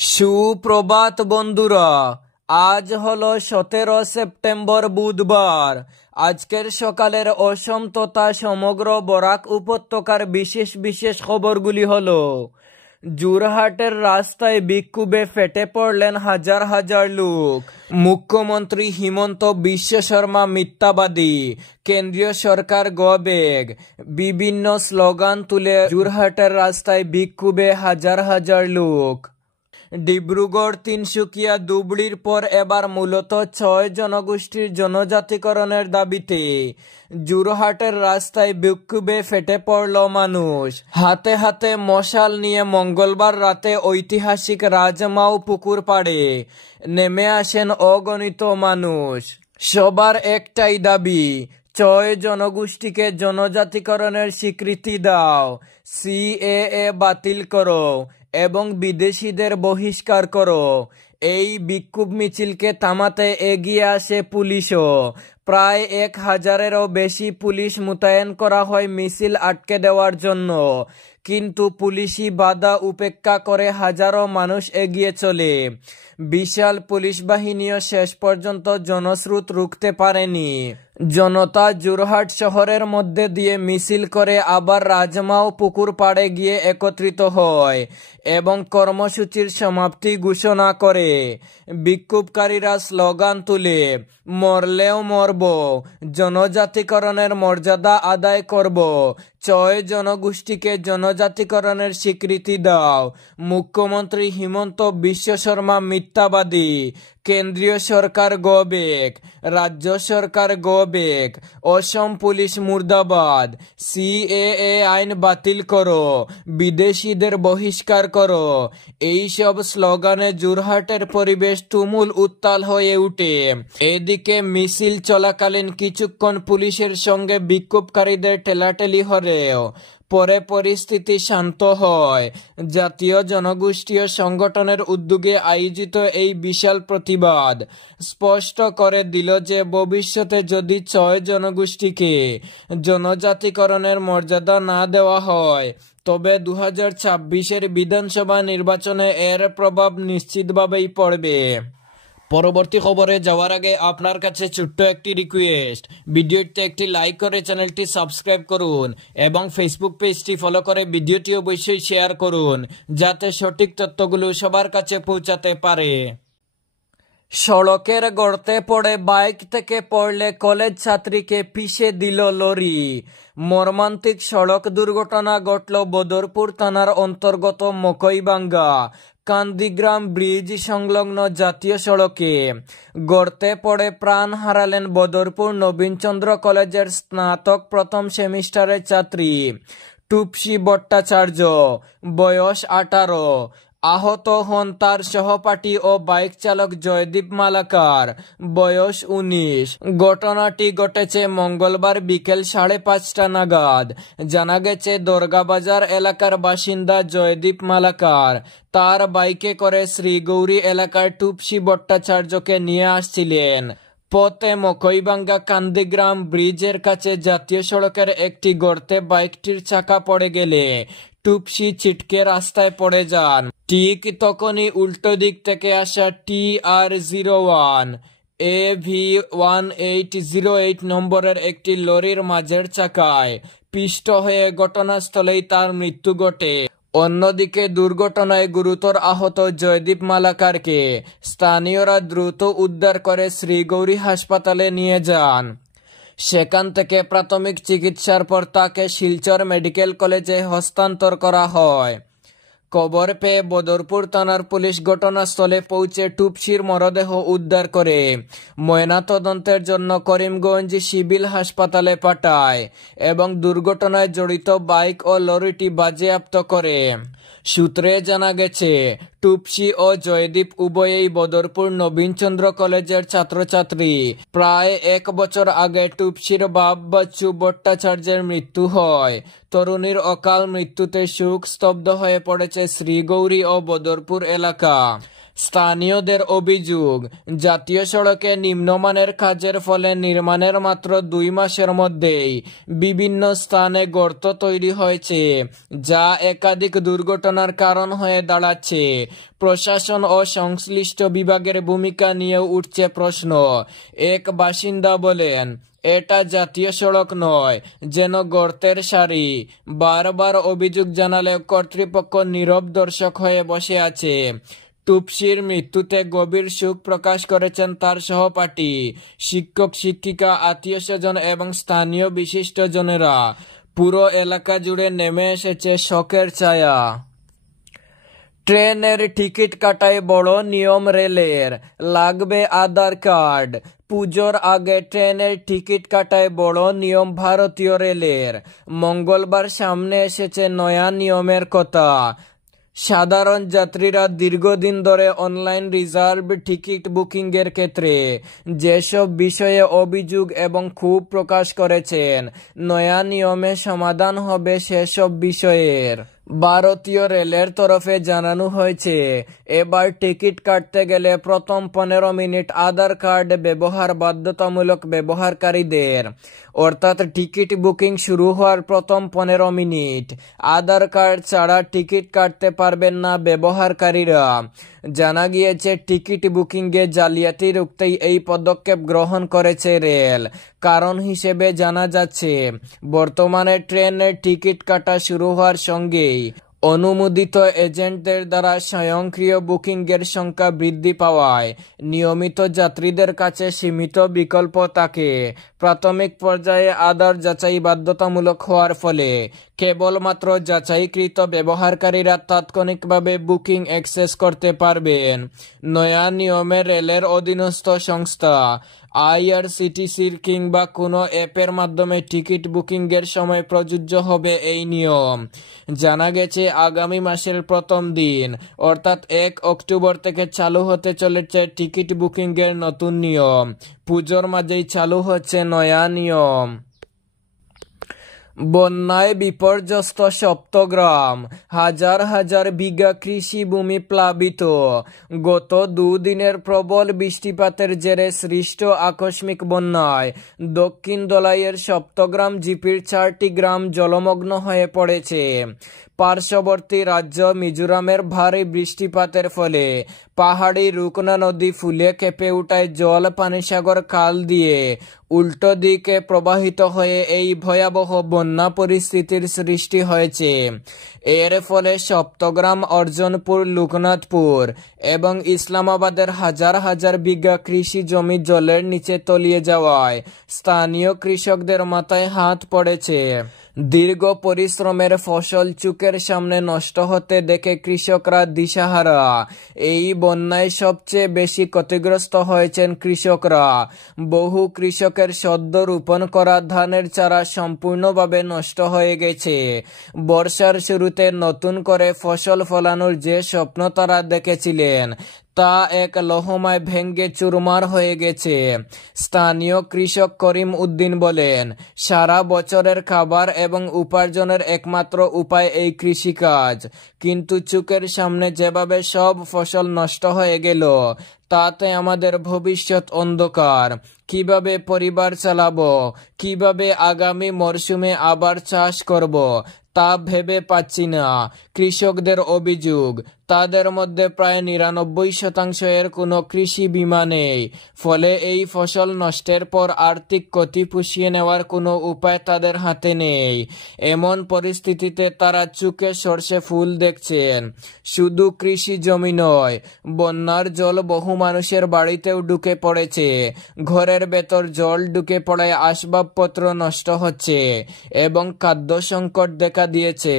সুপ্রভাত বন্ধুরা, আজ হলো 17 সেপ্টেম্বর বুধবার। আজকের সকালের অসম তথা সমগ্র বরাক উপত্যকার বিশেষ বিশেষ খবরগুলি হলো: যোরহাটের রাস্তায় বিক্ষোভে ফেটে পড়লেন হাজার হাজার লোক। মুখ্যমন্ত্রী হিমন্ত বিশ্ব শর্মা মিথ্যাবাদী, কেন্দ্রীয় সরকার গবেগ। বিভিন্ন স্লোগান তুলে যোরহাটের রাস্তায় বিক্ষোভে হাজার হাজার লোক। ডিব্রুগড়, তিনসুকিয়া, ধুবড়ির পর এবার মূলত 6 জনগোষ্ঠীর জনজাতিকরণের দাবিতে যোরহাটের রাস্তায় বিক্ষোভে ফেটে পড়ল মানুষ। হাতে হাতে মশাল নিয়ে মঙ্গলবার রাতে ঐতিহাসিক রাজমাও পুকুর পাড়ে নেমে আসেন অগণিত মানুষ। সবার একটাই দাবি, 6 জনগোষ্ঠীকে জনজাতিকরণের স্বীকৃতি দাও, সিএএ বাতিল করো এবং বিদেশিদের বহিষ্কার করো। এই বিক্ষোভ মিছিলকে থামাতে এগিয়ে আসে পুলিশও। প্রায় 1000-এরও বেশি পুলিশ মোতায়েন করা হয় মিছিল আটকে দেওয়ার জন্য, কিন্তু পুলিশি বাধা উপেক্ষা করে হাজারো মানুষ এগিয়ে চলে। বিশাল পুলিশ বাহিনীও শেষ পর্যন্ত জনস্রোত রুখতে পারেনি। জনতা যোরহাট শহরের মধ্যে দিয়ে মিছিল করে আবার রাজমাও পুকুর পাড়ে গিয়ে একত্রিত হয় এবং কর্মসূচির সমাপ্তি ঘোষণা করে। বিক্ষোভকারীরা স্লোগান তুলে, মরলেও মরব, জনজাতিকরণের মর্যাদা আদায় করব, 6 জনগোষ্ঠীকে জনজাতিকরণের স্বীকৃতি দাও, মুখ্যমন্ত্রী হিমন্ত বিশ্ব শর্মা মিথ্যাবাদী, কেন্দ্রীয় সরকার গবেগ, রাজ্য সরকার গবেগ, অসম পুলিশ মুর্দাবাদ, সিএএ আইন বাতিল করো, বিদেশিদের বহিষ্কার করো। এইসব স্লোগানে যোরহাটের পরিবেশ তুমুল উত্তাল হয়ে ওঠে। এদিকে মিছিল চলাকালীন কিছুক্ষণ পুলিশের সঙ্গে বিক্ষোভকারীদের ঠেলাঠেলি হলেও পরে পরিস্থিতি শান্ত হয়। জাতীয় জনগোষ্ঠীয় সংগঠনের উদ্যোগে আয়োজিত এই বিশাল প্রতিবাদ স্পষ্ট করে দিল যে ভবিষ্যতে যদি 6 জনগোষ্ঠীকে জনজাতিকরণের মর্যাদা না দেওয়া হয়, তবে 2026-এর বিধানসভা নির্বাচনে এর প্রভাব নিশ্চিতভাবেই পড়বে। পরবর্তী খবরে যাওয়ার আগে আপনার কাছে ছোট্ট একটি রিকোয়েস্ট, ভিডিওতে একটি লাইক করে চ্যানেলটি সাবস্ক্রাইব করুন এবং ফেসবুক পেজটি ফলো করে ভিডিওটি অবশ্যই শেয়ার করুন, যাতে সঠিক তথ্যগুলো সবার কাছে পৌঁছাতে পারে। সড়কের গর্তে পড়ে বাইক থেকে পড়লে কলেজ ছাত্রীকে পিষে দিল লরি। মর্মান্তিক সড়ক দুর্ঘটনা ঘটল বদরপুর থানার অন্তর্গত মকইবাঙ্গা কান্দিগ্রাম ব্রিজ সংলগ্ন জাতীয় সড়কে। গর্তে পড়ে প্রাণ হারালেন বদরপুর নবীনচন্দ্র কলেজের স্নাতক প্রথম সেমিস্টারের ছাত্রী টুপসি ভট্টাচার্য, বয়স 18। আহত হন তার সহপাঠী ও বাইক চালক জয়দীপ মালাকার, বয়স 19। ঘটনাটি ঘটেছে মঙ্গলবার বিকেল 5:30 নাগাদ। জানা গেছে, দরগাবাজার এলাকার বাসিন্দা জয়দীপ মালাকার তার বাইকে করে শ্রীগৌরী এলাকার টুপসি ভট্টাচার্যকে নিয়ে আসছিলেন। পথে মকইবাঙ্গা কান্দিগ্রাম ব্রিজের কাছে জাতীয় সড়কের একটি গর্তে বাইকটির চাকা পড়ে গেলে টুপসি ছিটকে রাস্তায় পড়ে যান। ঠিক তখনই উল্টো দিক থেকে আসা TR01 AV1808 নম্বরের একটি লরির মাঝের চাকায় পিষ্ট হয়ে ঘটনাস্থলেই তার মৃত্যু ঘটে। অন্যদিকে দুর্ঘটনায় গুরুতর আহত জয়দীপ মালাকারকে স্থানীয়রা দ্রুত উদ্ধার করে শ্রীগৌরী হাসপাতালে নিয়ে যান। সেখান থেকে প্রাথমিক চিকিৎসার পর তাকে শিলচর মেডিকেল কলেজে হস্তান্তর করা হয়। খবর পেয়ে বদরপুর থানার পুলিশ ঘটনাস্থলে পৌঁছে টুপসির মরদেহ উদ্ধার করে ময়নাতদন্তের জন্য করিমগঞ্জ সিভিল হাসপাতালে পাঠায় এবং দুর্ঘটনায় জড়িত বাইক ও লরিটি বাজেয়াপ্ত করে। সূত্রে জানা গেছে, টুপসি ও জয়দীপ উভয়েই বদরপুর নবীনচন্দ্র কলেজের ছাত্রছাত্রী। প্রায় 1 বছর আগে টুপসির বাপ বাচ্চু ভট্টাচার্যের মৃত্যু হয়। তরুণীর অকাল মৃত্যুতে শোক স্তব্ধ হয়ে পড়েছে শ্রীগৌরী ও বদরপুর এলাকা। স্থানীয়দের অভিযোগ, জাতীয় সড়কে নিম্নমানের কাজের ফলে নির্মাণের মাত্র 2 মাসের মধ্যেই বিভিন্ন স্থানে গর্ত তৈরি হয়েছে, যা একাধিক দুর্ঘটনার কারণ হয়ে দাঁড়াচ্ছে। প্রশাসন ও সংশ্লিষ্ট বিভাগের ভূমিকা নিয়েও উঠছে প্রশ্ন। এক বাসিন্দা বলেন, এটা জাতীয় সড়ক নয়, যেন গর্তের সারি। বারবার অভিযোগ জানালেও কর্তৃপক্ষ নীরব দর্শক হয়ে বসে আছে। টুপসির মৃত্যুতে গভীর শোক প্রকাশ করেছেন তার সহপাঠী, শিক্ষক শিক্ষিকা, আত্মীয় স্বজন এবং স্থানীয় বিশিষ্টজনেরা। পুরো এলাকা জুড়ে নেমে এসেছে শোকের ছায়া। ট্রেনের টিকিট কাটায় বড় নিয়ম রেলের, লাগবে আধার কার্ড। পুজোর আগে ট্রেনের টিকিট কাটায় বড় নিয়ম ভারতীয় রেলের। মঙ্গলবার সামনে এসেছে নয়া নিয়মের কথা। সাধারণ যাত্রীরা দীর্ঘদিন ধরে অনলাইন রিজার্ভ টিকিট বুকিংয়ের ক্ষেত্রে যেসব বিষয়ে অভিযোগ এবং ক্ষোভ প্রকাশ করেছেন, নয়া নিয়মে সমাধান হবে সেসব বিষয়ের। ভারতীয় রেলের তরফে জানানো হয়েছে, এবার টিকিট কাটতে গেলে প্রথম 15 মিনিট আধার কার্ড ব্যবহার বাধ্যতামূলক ব্যবহারকারীদের, অর্থাৎ টিকিট বুকিং শুরু হওয়ার প্রথম 15 মিনিট আধার কার্ড ছাড়া টিকিট কাটতে পারবেন না ব্যবহারকারীরা। জানা গিয়েছে, টিকিট বুকিংয়ে জালিয়াতি রুখতেই এই পদক্ষেপ গ্রহণ করেছে রেল। কারণ হিসেবে জানা যাচ্ছে, বর্তমানে ট্রেনের টিকিট কাটা শুরু হওয়ার সঙ্গেই অনুমোদিত এজেন্টদের দ্বারা স্বয়ংক্রিয় বুকিংয়ের সংখ্যা বৃদ্ধি পাওয়ায় নিয়মিত যাত্রীদের কাছে সীমিত বিকল্প থাকে। প্রাথমিক পর্যায়ে আধার যাচাই বাধ্যতামূলক হওয়ার ফলে কেবলমাত্র যাচাইকৃত ব্যবহারকারীরা তাৎক্ষণিকভাবে বুকিং অ্যাক্সেস করতে পারবেন। নয়া নিয়মে রেলের অধীনস্থ সংস্থা আইআরসিটিসির কিংবা কোনো অ্যাপের মাধ্যমে টিকিট বুকিংয়ের সময় প্রযোজ্য হবে এই নিয়ম। জানা গেছে, আগামী মাসের প্রথম দিন অর্থাৎ 1 অক্টোবর থেকে চালু হতে চলেছে টিকিট বুকিংয়ের নতুন নিয়ম। পুজোর মাঝেই চালু হচ্ছে নয়া নিয়ম। বন্যায় বিপর্যস্ত সপ্তগ্রাম, হাজার হাজার বিঘা কৃষিভূমি প্লাবিত। গত 2 দিনের প্রবল বৃষ্টিপাতের জেরে সৃষ্ট আকস্মিক বন্যায় দক্ষিণ ধলাইয়ের সপ্তগ্রাম জিপির 4টি গ্রাম জলমগ্ন হয়ে পড়েছে। পার্শ্ববর্তী রাজ্য মিজোরামের ভারী বৃষ্টিপাতের ফলে পাহাড়ি রুকনা নদী ফুলে কেঁপে ওঠায় জল পানিসাগর খাল দিয়ে উল্টো দিকে প্রবাহিত হয়ে এই ভয়াবহ বন্যা পরিস্থিতির সৃষ্টি হয়েছে। এর ফলে সপ্তগ্রাম, অর্জনপুর, লোকনাথপুর এবং ইসলামাবাদের হাজার হাজার বিঘা কৃষি জমি জলের নিচে তলিয়ে যাওয়ায় স্থানীয় কৃষকদের মাথায় হাত পড়েছে। দীর্ঘ পরিশ্রমের ফসল চোখের সামনে নষ্ট হতে দেখে কৃষকরা দিশাহারা। এই বন্যায় সবচেয়ে বেশি ক্ষতিগ্রস্ত হয়েছেন কৃষকরা। বহু কৃষকের সদ্য রোপণ করা ধানের চারা সম্পূর্ণভাবে নষ্ট হয়ে গেছে। বর্ষার শুরুতে নতুন করে ফসল ফলানোর যে স্বপ্ন তারা দেখেছিলেন, তা এক লহমায় ভেঙ্গে চুরমার হয়ে গেছে। স্থানীয় কৃষক করিম উদ্দিন বলেন, সারা বছরের খাবার এবং উপার্জনের একমাত্র উপায় এই কৃষিকাজ, কিন্তু চোখের সামনে যেভাবে সব ফসল নষ্ট হয়ে গেল, তাতে আমাদের ভবিষ্যৎ অন্ধকার। কিভাবে পরিবার চালাবো, কিভাবে আগামী মরশুমে আবার চাষ করব, তা ভেবে পাচ্ছি না। কৃষকদের অভিযোগ, তাদের মধ্যে প্রায় 99% এর কোনো কৃষি বীমা নেই। ফলে এই ফসল নষ্টের পর আর্থিক ক্ষতি পুষিয়ে নেওয়ার কোনো উপায় তাদের হাতে নেই। এমন পরিস্থিতিতে তারা চোখে সর্ষে ফুল দেখছেন। শুধু কৃষি জমি নয়, বন্যার জল বহু মানুষের বাড়িতেও ঢুকে পড়েছে। ঘরের ভেতর জল ঢুকে পড়ায় আসবাবপত্র নষ্ট হচ্ছে এবং খাদ্য সংকট দেখা দিয়েছে।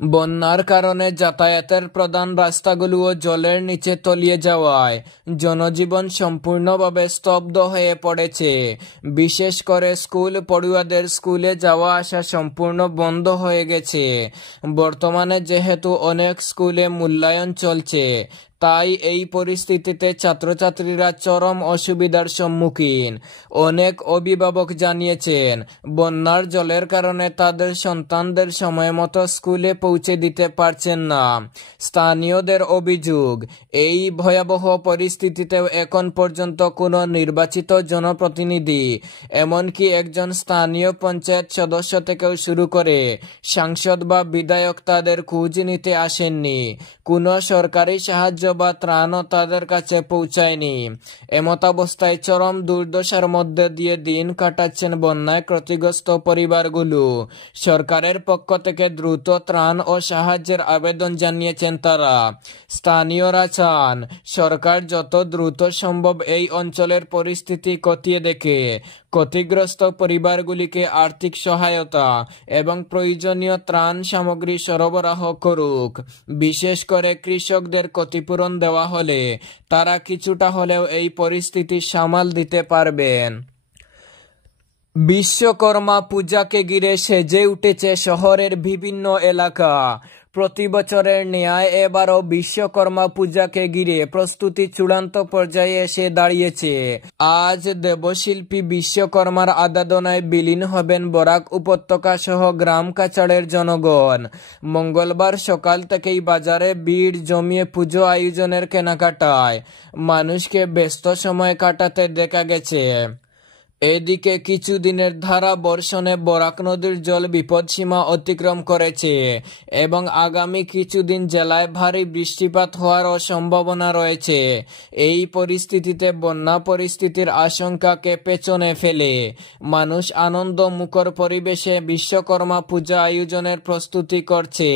বন্যার কারণে যাতায়াতের প্রধান রাস্তাগুলোও জলের নিচে তলিয়ে যাওয়ায় জনজীবন সম্পূর্ণভাবে স্তব্ধ হয়ে পড়েছে। বিশেষ করে স্কুল পড়ুয়াদের স্কুলে যাওয়া আসা সম্পূর্ণ বন্ধ হয়ে গেছে। বর্তমানে যেহেতু অনেক স্কুলে মূল্যায়ন চলছে, তাই এই পরিস্থিতিতে ছাত্রছাত্রীরা চরম অসুবিধার সম্মুখীন। অনেক অভিভাবক জানিয়েছেন বন্যার জলের কারণে তাদের সন্তানদের সময়মতো স্কুলে পৌঁছে দিতে পারছেন না। স্থানীয়দের অভিযোগ, এই ভয়াবহ পরিস্থিতিতেও এখন পর্যন্ত কোনো নির্বাচিত জনপ্রতিনিধি, এমনকি একজন স্থানীয় পঞ্চায়েত সদস্য থেকেও শুরু করে সাংসদ বা বিধায়ক তাদের খোঁজ নিতে আসেননি। কোনো সরকারি সাহায্য বা ত্রাণও তাদের কাছে পৌঁছায়নি। এমতাবস্থায় চরম দুর্দশার মধ্যে দিয়ে দিন কাটাচ্ছেন বন্যায় ক্ষতিগ্রস্ত পরিবারগুলো। সরকারের পক্ষ থেকে দ্রুত ত্রাণ ও সাহায্যের আবেদন জানিয়েছেন তারা। স্থানীয়রা চান সরকার যত দ্রুত সম্ভব এই অঞ্চলের পরিস্থিতি খতিয়ে দেখে ক্ষতিগ্রস্ত পরিবারগুলিকে আর্থিক সহায়তা এবং প্রয়োজনীয় ত্রাণ সামগ্রী সরবরাহ করুক। বিশেষ করে কৃষকদের ক্ষতিপূরণ দেওয়া হলে তারা কিছুটা হলেও এই পরিস্থিতি সামাল দিতে পারবেন। বিশ্বকর্মা পূজাকে ঘিরে সেজে উঠেছে শহরের বিভিন্ন এলাকা। প্রতি বছরের ন্যায় এবারও বিশ্বকর্মা পূজাকে ঘিরে প্রস্তুতি চূড়ান্ত পর্যায়ে এসে দাঁড়িয়েছে। আজ দেবশিল্পী বিশ্বকর্মার আরাধনায় বিলীন হবেন বরাক উপত্যকা সহ গ্রাম কাছাড়ের জনগণ। মঙ্গলবার সকাল থেকেই বাজারে ভিড় জমিয়ে পুজো আয়োজনের কেনাকাটায় মানুষকে ব্যস্ত সময় কাটাতে দেখা গেছে। এদিকে কিছুদিনের ধারা বর্ষণে বরাক নদীর জল বিপদসীমা অতিক্রম করেছে এবং আগামী কিছুদিন জেলায় ভারী বৃষ্টিপাত হওয়ারও সম্ভাবনা রয়েছে। এই পরিস্থিতিতে বন্যা পরিস্থিতির আশঙ্কাকে পেছনে ফেলে মানুষ আনন্দ মুখর পরিবেশে বিশ্বকর্মা পূজা আয়োজনের প্রস্তুতি করছে।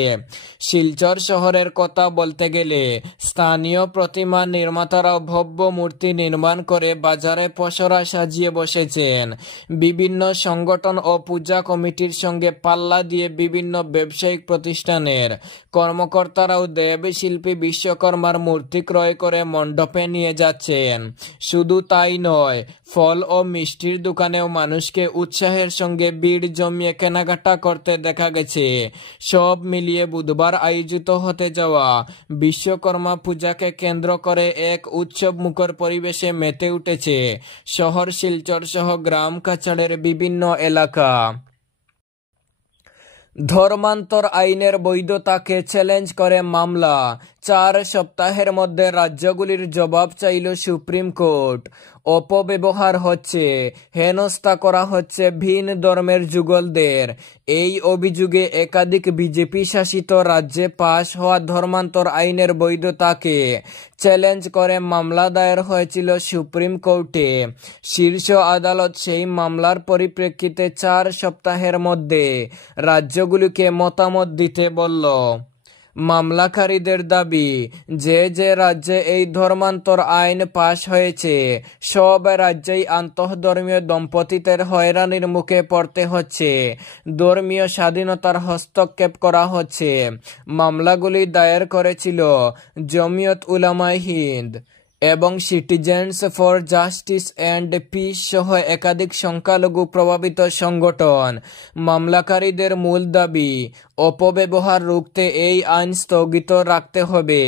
শিলচর শহরের কথা বলতে গেলে স্থানীয় প্রতিমা নির্মাতারাও ভব্য মূর্তি নির্মাণ করে বাজারে পসরা সাজিয়ে বসেছে। বিভিন্ন সংগঠন ও পূজা কমিটির সঙ্গে পাল্লা দিয়ে বিভিন্ন ব্যবসায়িক প্রতিষ্ঠানের কর্মকর্তারাও দেবশিল্পী বিশ্বকর্মার মূর্তি ক্রয় করে মণ্ডপে নিয়ে যাচ্ছেন। শুধু তাই নয়, ফল ও মিষ্টির দোকানেও মানুষকে উৎসাহের সঙ্গে ভিড় জমিয়ে কেনাকাটা করতে দেখা গেছে। সব মিলিয়ে বুধবার আয়োজিত হতে যাওয়া বিশ্বকর্মা পূজাকে কেন্দ্র করে এক উৎসব মুখর পরিবেশে মেতে উঠেছে শহর শিলচর সহ গ্রাম কাছাড়ের বিভিন্ন এলাকা। ধর্মান্তর আইনের বৈধতাকে চ্যালেঞ্জ করে মামলা, 4 সপ্তাহের মধ্যে রাজ্যগুলির জবাব চাইল সুপ্রিম কোর্ট। অপব্যবহার হচ্ছে, হেনস্থা করা হচ্ছে ভিন ধর্মের যুগলদের, এই অভিযোগে একাধিক বিজেপি শাসিত রাজ্যে পাশ হওয়া ধর্মান্তর আইনের বৈধতাকে চ্যালেঞ্জ করে মামলা দায়ের হয়েছিল সুপ্রিম কোর্টে। শীর্ষ আদালত সেই মামলার পরিপ্রেক্ষিতে 4 সপ্তাহের মধ্যে রাজ্যগুলিকে মতামত দিতে বলল। মামলাকারীদের দাবি, যে যে রাজ্যে এই ধর্মান্তর আইন পাশ হয়েছে সব রাজ্যেই আন্তঃধর্মীয় দম্পতিদের হয়রানির মুখে পড়তে হচ্ছে, ধর্মীয় স্বাধীনতার হস্তক্ষেপ করা হচ্ছে। মামলাগুলি দায়ের করেছিল জমিয়ত উলামায়ে হিন্দ এবং citizens for justice and piece সহ একাধিক সংখ্যালঘু প্রভাবিত সংগঠন। মামলাকারীদের মূল দাবি, অপব্যবহার রুখতে এই আইন স্থগিত রাখতে হবে।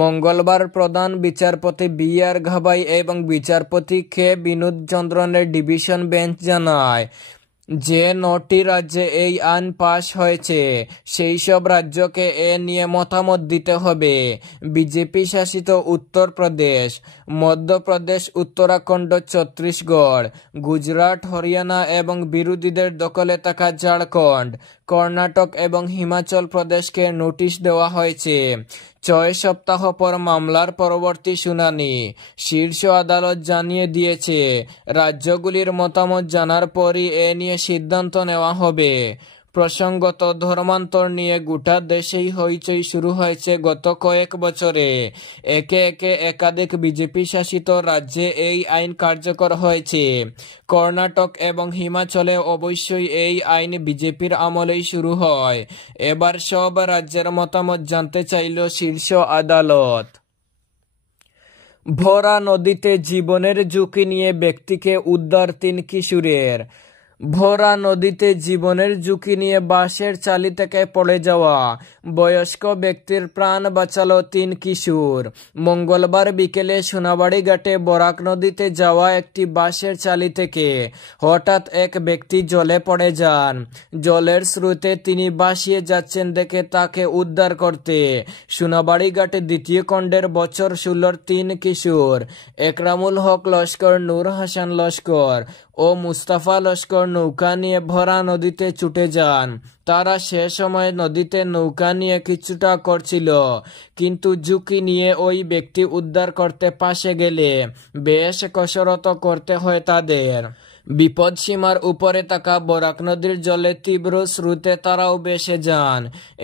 মঙ্গলবার প্রধান বিচারপতি বি.আর. গাভাই এবং বিচারপতি কে বিনোদ চন্দ্রনের ডিভিশন বেঞ্চ জানায় যে 9টি রাজ্যে এই আইন পাশ হয়েছে সেই সব রাজ্যকে এ নিয়ে মতামত দিতে হবে। বিজেপি শাসিত উত্তরপ্রদেশ, মধ্যপ্রদেশ, উত্তরাখণ্ড, ছত্তিশগড়, গুজরাট, হরিয়ানা এবং বিরোধীদের দখলে থাকা ঝাড়খণ্ড, কর্ণাটক এবং হিমাচল প্রদেশকে নোটিশ দেওয়া হয়েছে। 6 সপ্তাহ পর মামলার পরবর্তী শুনানি। শীর্ষ আদালত জানিয়ে দিয়েছে রাজ্যগুলির মতামত জানার পরই এ নিয়ে সিদ্ধান্ত নেওয়া হবে। প্রসঙ্গত, ধর্মান্তর নিয়ে গোটা দেশেই হইচই শুরু হয়েছে গত কয়েক বছরে। একে একে একাধিক বিজেপি শাসিত রাজ্যে এই আইন কার্যকর হয়েছে। কর্ণাটক এবং হিমাচলে অবশ্যই এই আইন বিজেপির আমলেই শুরু হয়। এবার সব রাজ্যের মতামত জানতে চাইল শীর্ষ আদালত। ভরা নদীতে জীবনের ঝুঁকি নিয়ে ব্যক্তিকে উদ্ধার 3 কিশোরের। ভরা নদীতে জীবনের ঝুঁকি নিয়ে বাঁশের চালি থেকে পড়ে যাওয়া বয়স্ক ব্যক্তির প্রাণ বাঁচালো 3 কিশোর। মঙ্গলবার বিকেলে সোনাবাড়ি ঘাটে বরাক নদীতে যাওয়া একটি বাঁশের চালি থেকে হঠাৎ এক ব্যক্তি জলে পড়ে যান। জলের স্রোতে তিনি ভাসিয়ে যাচ্ছেন দেখে তাকে উদ্ধার করতে সোনাবাড়ি ঘাটে 2 খণ্ডের বছর 16 3 কিশোর একরামুল হক লস্কর, নূর হাসান লস্কর ও মুস্তাফা লস্কর নৌকা নিয়ে ভরা নদীতে ছুটে যান। তারা সে সময় নদীতে নৌকা নিয়ে কিছুটা করছিল, কিন্তু ঝুঁকি নিয়ে ওই ব্যক্তি উদ্ধার করতে পাশে গেলে বেশ কসরত করতে হয় তাদের। বিপদ সীমার উপরে থাকা বরাক নদীর জলে তীব্র স্রোতে তারাও ভেসে যান।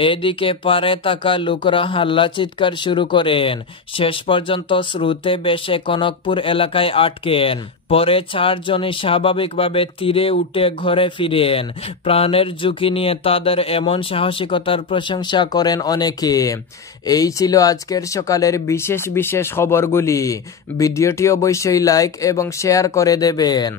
এদিকে পারে থাকা লোকরা হাল্লা চিৎকার শুরু করেন। শেষ পর্যন্ত স্রোতে ভেসে কনকপুর এলাকায় আটকেন। পরে 4 জনই স্বাভাবিকভাবে তীরে উঠে ঘরে ফিরেন। প্রাণের ঝুঁকি নিয়ে তাদের এমন সাহসিকতার প্রশংসা করেন অনেকে। এই ছিল আজকের সকালের বিশেষ খবরগুলি। ভিডিওটি অবশ্যই লাইক এবং শেয়ার করে দেবেন।